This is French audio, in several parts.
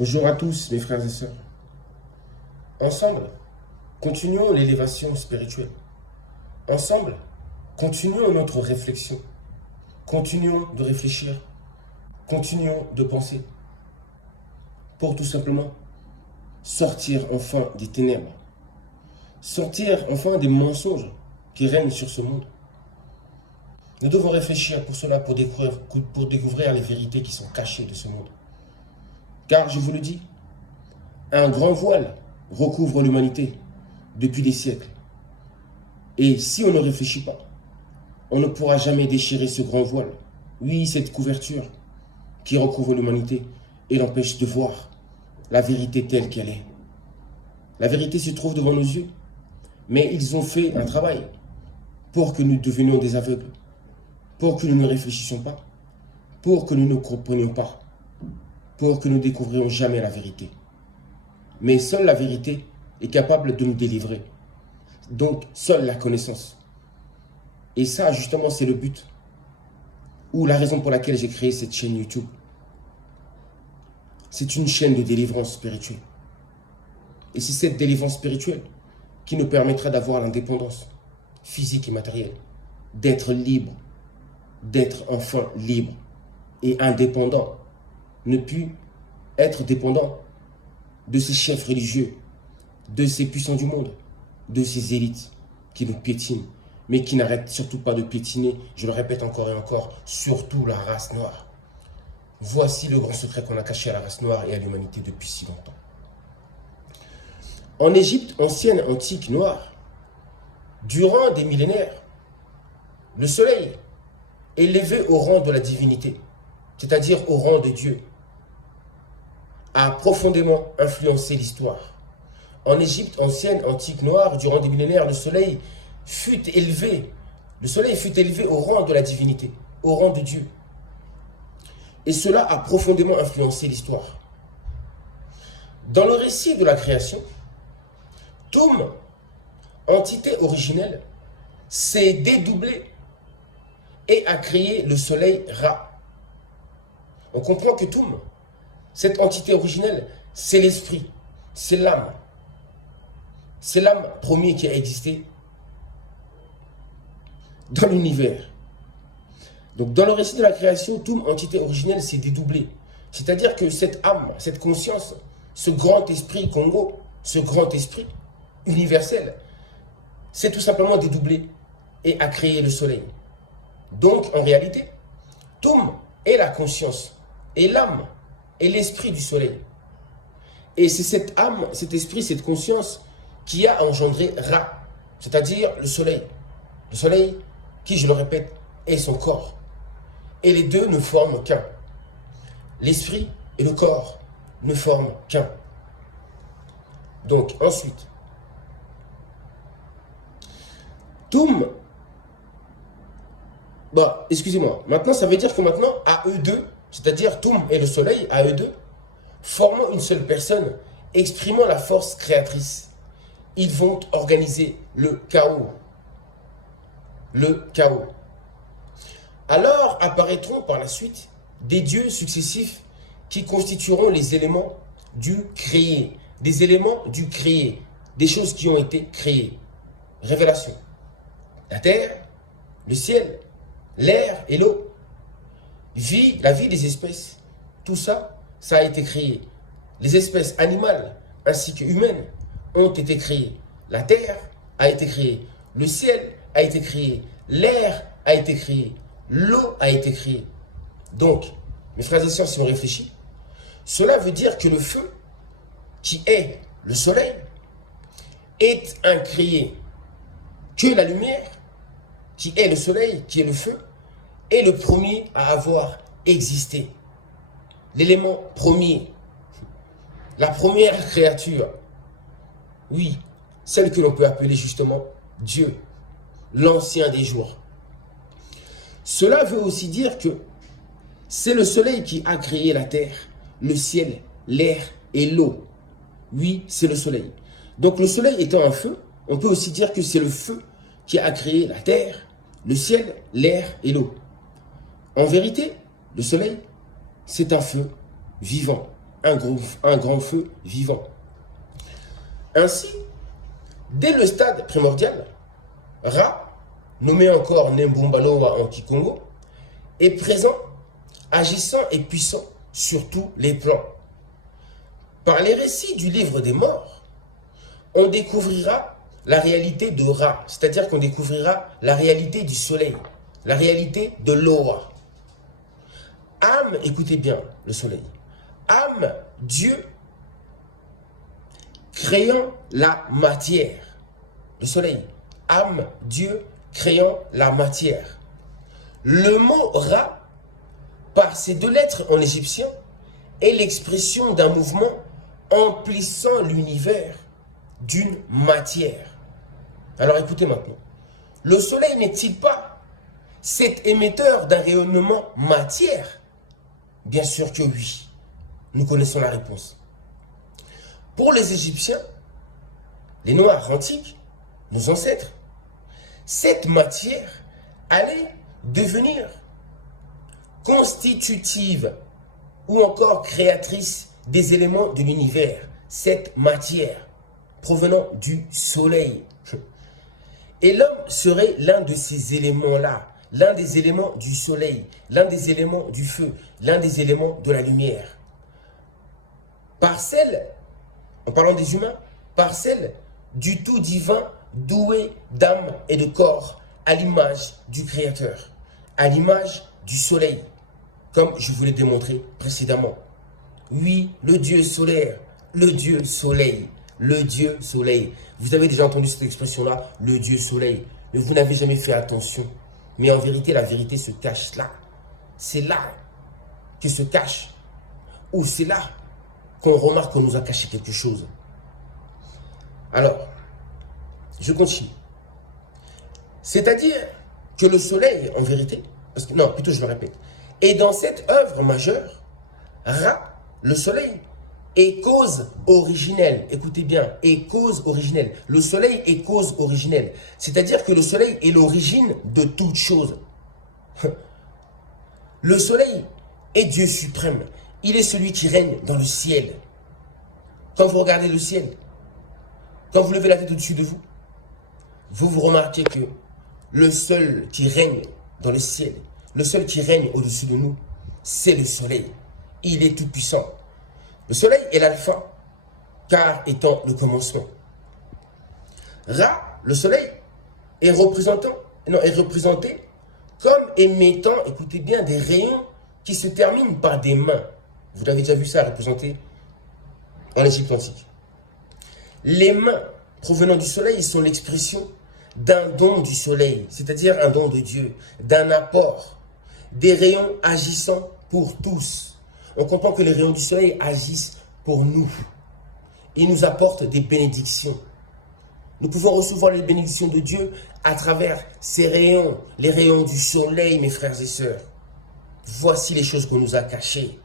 Bonjour à tous, mes frères et sœurs. Ensemble, continuons l'élévation spirituelle. Ensemble, continuons notre réflexion. Continuons de réfléchir. Continuons de penser. Pour tout simplement sortir enfin des ténèbres. Sortir enfin des mensonges qui règnent sur ce monde. Nous devons réfléchir pour cela, pour découvrir les vérités qui sont cachées de ce monde. Car, je vous le dis, un grand voile recouvre l'humanité depuis des siècles. Et si on ne réfléchit pas, on ne pourra jamais déchirer ce grand voile. Oui, cette couverture qui recouvre l'humanité et l'empêche de voir la vérité telle qu'elle est. La vérité se trouve devant nos yeux, mais ils ont fait un travail pour que nous devenions des aveugles, pour que nous ne réfléchissions pas, pour que nous ne comprenions pas, pour que nous ne découvrions jamais la vérité. Mais seule la vérité est capable de nous délivrer. Donc, seule la connaissance. Et ça, justement, c'est le but. Ou la raison pour laquelle j'ai créé cette chaîne YouTube. C'est une chaîne de délivrance spirituelle. Et c'est cette délivrance spirituelle qui nous permettra d'avoir l'indépendance physique et matérielle, d'être libre, d'être enfin libre et indépendant. Ne plus être dépendant de ces chefs religieux, de ces puissants du monde, de ces élites qui nous piétinent, mais qui n'arrêtent surtout pas de piétiner, je le répète encore et encore, surtout la race noire. Voici le grand secret qu'on a caché à la race noire et à l'humanité depuis si longtemps. En Égypte ancienne, antique, noire, durant des millénaires, le soleil, élevé au rang de la divinité, c'est-à-dire au rang de Dieu, a profondément influencé l'histoire. En Égypte ancienne, antique, noire, durant des millénaires, le soleil fut élevé au rang de la divinité, au rang de Dieu. Et cela a profondément influencé l'histoire. Dans le récit de la création, Toum, entité originelle, s'est dédoublé et a créé le soleil Ra. On comprend que Toum, cette entité originelle, c'est l'esprit, c'est l'âme. C'est l'âme première qui a existé dans l'univers. Donc dans le récit de la création, Toum, entité originelle, s'est dédoublée. C'est-à-dire que cette âme, cette conscience, ce grand esprit Congo, ce grand esprit universel, s'est tout simplement dédoublé et a créé le soleil. Donc en réalité, Toum est la conscience, et l'âme, et l'esprit du soleil. Et c'est cette âme, cet esprit, cette conscience qui a engendré Ra, c'est-à-dire le soleil. Le soleil qui, je le répète, est son corps. Et les deux ne forment qu'un. L'esprit et le corps ne forment qu'un. Donc ensuite, Toum, excusez-moi, maintenant ça veut dire que maintenant, à eux deux, c'est-à-dire Toum et le soleil, à eux deux, formant une seule personne, exprimant la force créatrice, ils vont organiser le chaos. Le chaos. Alors apparaîtront par la suite des dieux successifs qui constitueront les éléments du créé. Des éléments du créé. Des choses qui ont été créées. Révélation. La terre, le ciel, l'air et l'eau. La vie des espèces. Tout ça, ça a été créé. Les espèces animales ainsi que humaines ont été créées. La terre a été créée. Le ciel a été créé. L'air a été créé. L'eau a été créée. Donc, mes frères et sœurs, si on réfléchit, cela veut dire que le feu, qui est le soleil, est incréé. Que la lumière, qui est le soleil, qui est le feu, est le premier à avoir existé. L'élément premier. La première créature. Oui, celle que l'on peut appeler justement Dieu, l'ancien des jours. Cela veut aussi dire que c'est le soleil qui a créé la terre, le ciel, l'air et l'eau. Oui, c'est le soleil. Donc le soleil étant un feu, on peut aussi dire que c'est le feu qui a créé la terre, le ciel, l'air et l'eau. En vérité, le soleil, c'est un feu vivant. un grand feu vivant. Ainsi, dès le stade primordial, Ra, nommé encore Nembumbaloa en Kikongo, est présent, agissant et puissant sur tous les plans. Par les récits du livre des morts, on découvrira la réalité de Ra, c'est-à-dire qu'on découvrira la réalité du soleil, la réalité de Loa. Âme, écoutez bien le soleil, âme, Dieu, créant la matière. Le soleil, âme, Dieu, créant la matière. Le mot Ra, par ces deux lettres en égyptien, est l'expression d'un mouvement emplissant l'univers d'une matière. Alors écoutez maintenant, le soleil n'est-il pas cet émetteur d'un rayonnement matière? Bien sûr que oui, nous connaissons la réponse. Pour les Égyptiens, les Noirs antiques, nos ancêtres, cette matière allait devenir constitutive ou encore créatrice des éléments de l'univers, cette matière provenant du soleil. Et l'homme serait l'un de ces éléments-là, l'un des éléments du soleil, l'un des éléments du feu, l'un des éléments de la lumière. Parcelle, en parlant des humains, parcelle du tout divin doué d'âme et de corps à l'image du Créateur, à l'image du soleil, comme je vous l'ai démontré précédemment. Oui, le Dieu solaire, le Dieu soleil, le Dieu soleil. Vous avez déjà entendu cette expression-là, le Dieu soleil, mais vous n'avez jamais fait attention. Mais en vérité, la vérité se cache là. C'est là que se cache, ou c'est là qu'on remarque qu'on nous a caché quelque chose. Alors, je continue. C'est-à-dire que le soleil, en vérité, parce que, non, plutôt je me répète, et dans cette œuvre majeure, Ra, le soleil, est cause originelle. Écoutez bien, est cause originelle. Le soleil est cause originelle. C'est-à-dire que le soleil est l'origine de toute chose. Le soleil est Dieu suprême. Il est celui qui règne dans le ciel. Quand vous regardez le ciel, quand vous levez la tête au-dessus de vous, vous remarquez que le seul qui règne dans le ciel, le seul qui règne au-dessus de nous, c'est le soleil. Il est tout puissant. Le soleil est l'alpha, car étant le commencement. Ra, le soleil, est représenté comme émettant, écoutez bien, des rayons qui se terminent par des mains. Vous l'avez déjà vu ça représenté en Égypte antique. Les mains provenant du soleil sont l'expression d'un don du soleil, c'est-à-dire un don de Dieu, d'un apport, des rayons agissant pour tous. On comprend que les rayons du soleil agissent pour nous. Ils nous apportent des bénédictions. Nous pouvons recevoir les bénédictions de Dieu à travers ces rayons, les rayons du soleil, mes frères et sœurs. Voici les choses qu'on nous a cachées.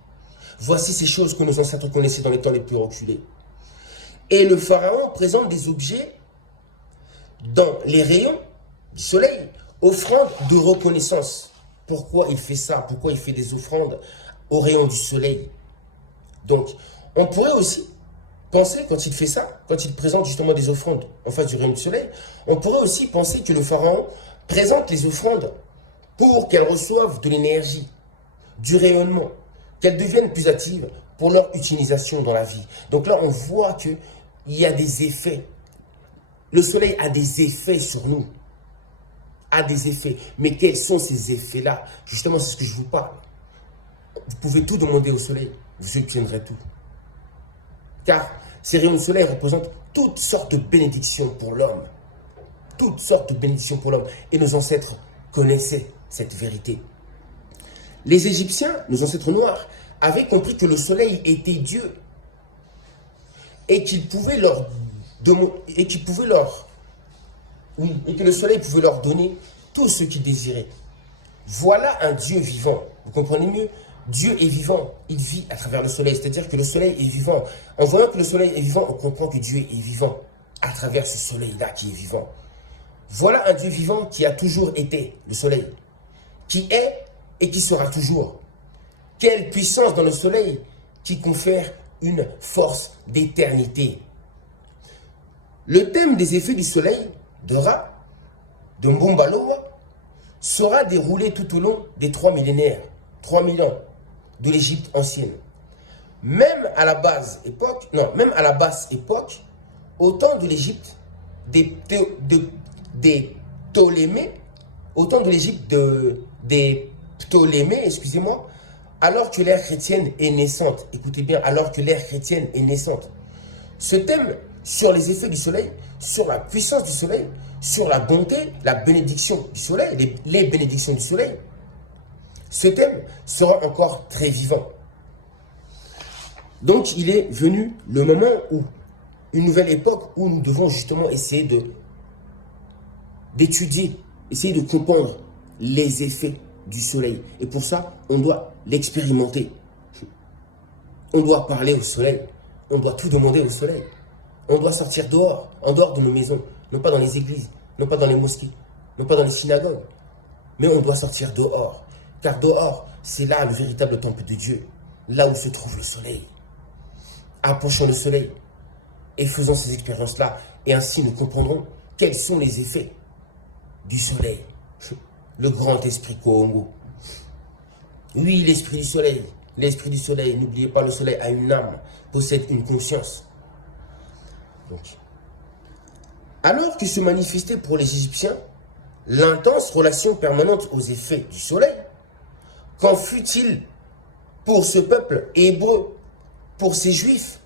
Voici ces choses que nos ancêtres connaissaient dans les temps les plus reculés. Et le pharaon présente des objets dans les rayons du soleil, offrande de reconnaissance. Pourquoi il fait ça? Pourquoi il fait des offrandes aux rayons du soleil? Donc, on pourrait aussi penser, quand il fait ça, quand il présente justement des offrandes en face du rayon du soleil, on pourrait aussi penser que le pharaon présente les offrandes pour qu'elles reçoivent de l'énergie, du rayonnement, qu'elles deviennent plus actives pour leur utilisation dans la vie. Donc là, on voit qu'il y a des effets. Le soleil a des effets sur nous. A des effets. Mais quels sont ces effets-là? Justement, c'est ce que je vous parle. Vous pouvez tout demander au soleil. Vous obtiendrez tout. Car ces rayons de soleil représentent toutes sortes de bénédictions pour l'homme. Toutes sortes de bénédictions pour l'homme. Et nos ancêtres connaissaient cette vérité. Les Égyptiens, nos ancêtres noirs, avaient compris que le soleil était Dieu. Et qu'il pouvait leur et que le soleil pouvait leur donner tout ce qu'ils désiraient. Voilà un Dieu vivant. Vous comprenez mieux? Dieu est vivant. Il vit à travers le soleil. C'est-à-dire que le soleil est vivant. En voyant que le soleil est vivant, on comprend que Dieu est vivant à travers ce soleil-là qui est vivant. Voilà un Dieu vivant qui a toujours été le soleil, qui est et qui sera toujours. Quelle puissance dans le soleil qui confère une force d'éternité. Le thème des effets du soleil de Ra, de Mbombaloa, sera déroulé tout au long des 3 millénaires, 3000 ans de l'Égypte ancienne. Même à la basse époque, au temps de l'Égypte des Ptolémées, excusez-moi, alors que l'ère chrétienne est naissante, écoutez bien, alors que l'ère chrétienne est naissante, ce thème sur les effets du soleil, sur la puissance du soleil, sur la bonté, la bénédiction du soleil, les bénédictions du soleil, ce thème sera encore très vivant. Donc, il est venu le moment où, une nouvelle époque où nous devons justement essayer d'étudier, essayer de comprendre les effets du soleil. Et pour ça, on doit l'expérimenter. On doit parler au soleil. On doit tout demander au soleil. On doit sortir dehors, en dehors de nos maisons, non pas dans les églises, non pas dans les mosquées, non pas dans les synagogues, mais on doit sortir dehors. Car dehors, c'est là le véritable temple de Dieu, là où se trouve le soleil. Approchons le soleil et faisons ces expériences-là, et ainsi nous comprendrons quels sont les effets du soleil. Le grand esprit Congo. Oui, l'esprit du soleil. L'esprit du soleil, n'oubliez pas, le soleil a une âme, possède une conscience. Donc, alors que se manifestait pour les Égyptiens l'intense relation permanente aux effets du soleil, qu'en fut-il pour ce peuple hébreu, pour ces Juifs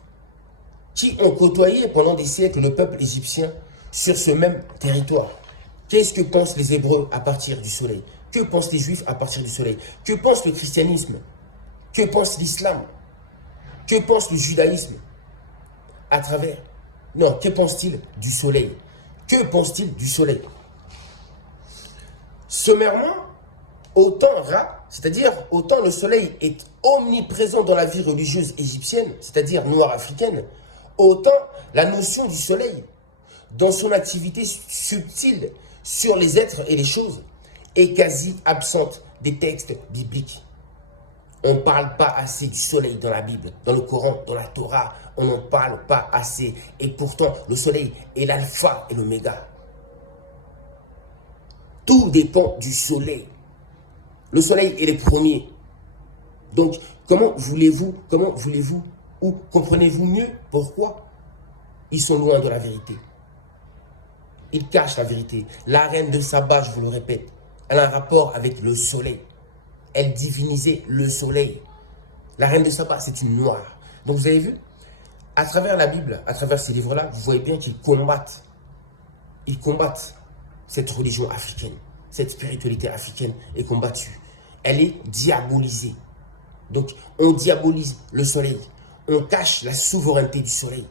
qui ont côtoyé pendant des siècles le peuple égyptien sur ce même territoire? Qu'est-ce que pensent les Hébreux à partir du soleil? Que pensent les Juifs à partir du soleil? Que pense le christianisme? Que pense l'islam? Que pense le judaïsme à travers? Non, que pense-t-il du soleil? Que pense-t-il du soleil? Sommairement, autant Ra, c'est-à-dire autant le soleil est omniprésent dans la vie religieuse égyptienne, c'est-à-dire noire africaine, autant la notion du soleil, dans son activité subtile sur les êtres et les choses, est quasi absente des textes bibliques. On ne parle pas assez du soleil dans la Bible, dans le Coran, dans la Torah, on n'en parle pas assez. Et pourtant, le soleil est l'alpha et l'oméga. Tout dépend du soleil. Le soleil est le premier. Donc, comment voulez-vous, ou comprenez-vous mieux pourquoi ils sont loin de la vérité? Ils cachent la vérité. La reine de Saba, je vous le répète, elle a un rapport avec le soleil. Elle divinisait le soleil. La reine de Saba, c'est une noire. Donc vous avez vu, à travers la Bible, à travers ces livres-là, vous voyez bien qu'ils combattent. Ils combattent cette religion africaine. Cette spiritualité africaine est combattue. Elle est diabolisée. Donc on diabolise le soleil. On cache la souveraineté du soleil.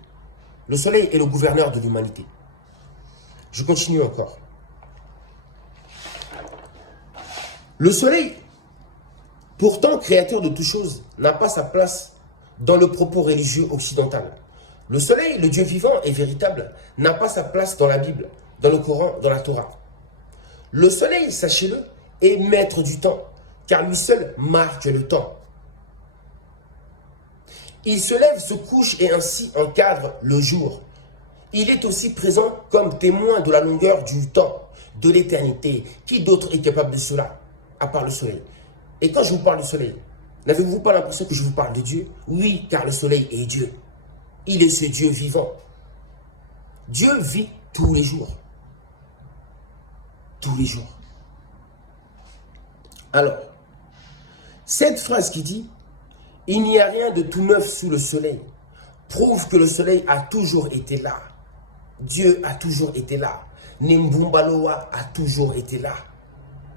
Le soleil est le gouverneur de l'humanité. Je continue encore. Le soleil, pourtant créateur de toutes choses, n'a pas sa place dans le propos religieux occidental. Le soleil, le Dieu vivant et véritable, n'a pas sa place dans la Bible, dans le Coran, dans la Torah. Le soleil, sachez-le, est maître du temps, car lui seul marque le temps. Il se lève, se couche et ainsi encadre le jour. Il est aussi présent comme témoin de la longueur du temps, de l'éternité. Qui d'autre est capable de cela, à part le soleil? Et quand je vous parle du soleil, n'avez-vous pas l'impression que je vous parle de Dieu? Oui, car le soleil est Dieu. Il est ce Dieu vivant. Dieu vit tous les jours. Tous les jours. Alors, cette phrase qui dit « Il n'y a rien de tout neuf sous le soleil » prouve que le soleil a toujours été là. Dieu a toujours été là. Nimbumbaloa a toujours été là.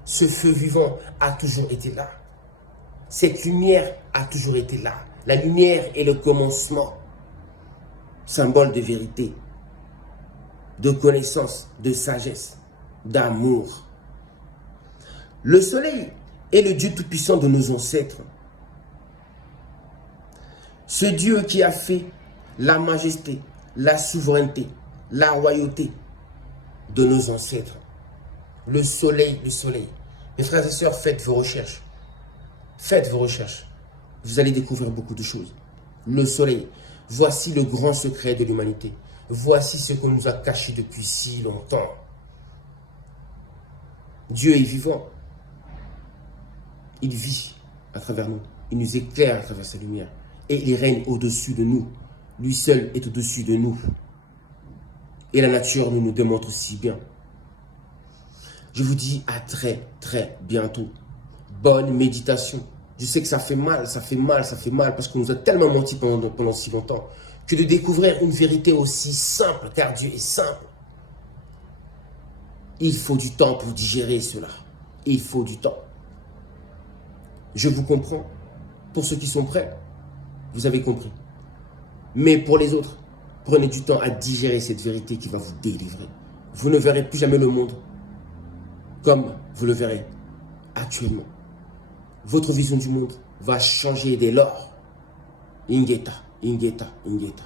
Ce feu vivant a toujours été là. Cette lumière a toujours été là. La lumière est le commencement. Symbole de vérité, de connaissance, de sagesse, d'amour. Le soleil est le Dieu tout-puissant de nos ancêtres. Ce Dieu qui a fait la majesté, la souveraineté, la royauté de nos ancêtres. Le soleil, le soleil. Mes frères et sœurs, faites vos recherches. Faites vos recherches. Vous allez découvrir beaucoup de choses. le soleil. Voici le grand secret de l'humanité. Voici ce qu'on nous a caché depuis si longtemps. Dieu est vivant. Il vit à travers nous. Il nous éclaire à travers sa lumière. Et il règne au-dessus de nous. Lui seul est au-dessus de nous. Et la nature nous démontre si bien. Je vous dis à très très bientôt. Bonne méditation. Je sais que ça fait mal, parce qu'on nous a tellement menti pendant si longtemps, que de découvrir une vérité aussi simple, car Dieu est simple. Il faut du temps pour digérer cela. Il faut du temps. Je vous comprends. Pour ceux qui sont prêts, vous avez compris. Mais pour les autres, prenez du temps à digérer cette vérité qui va vous délivrer. Vous ne verrez plus jamais le monde comme vous le verrez actuellement. Votre vision du monde va changer dès lors. Ingeta, Ingeta, Ingeta.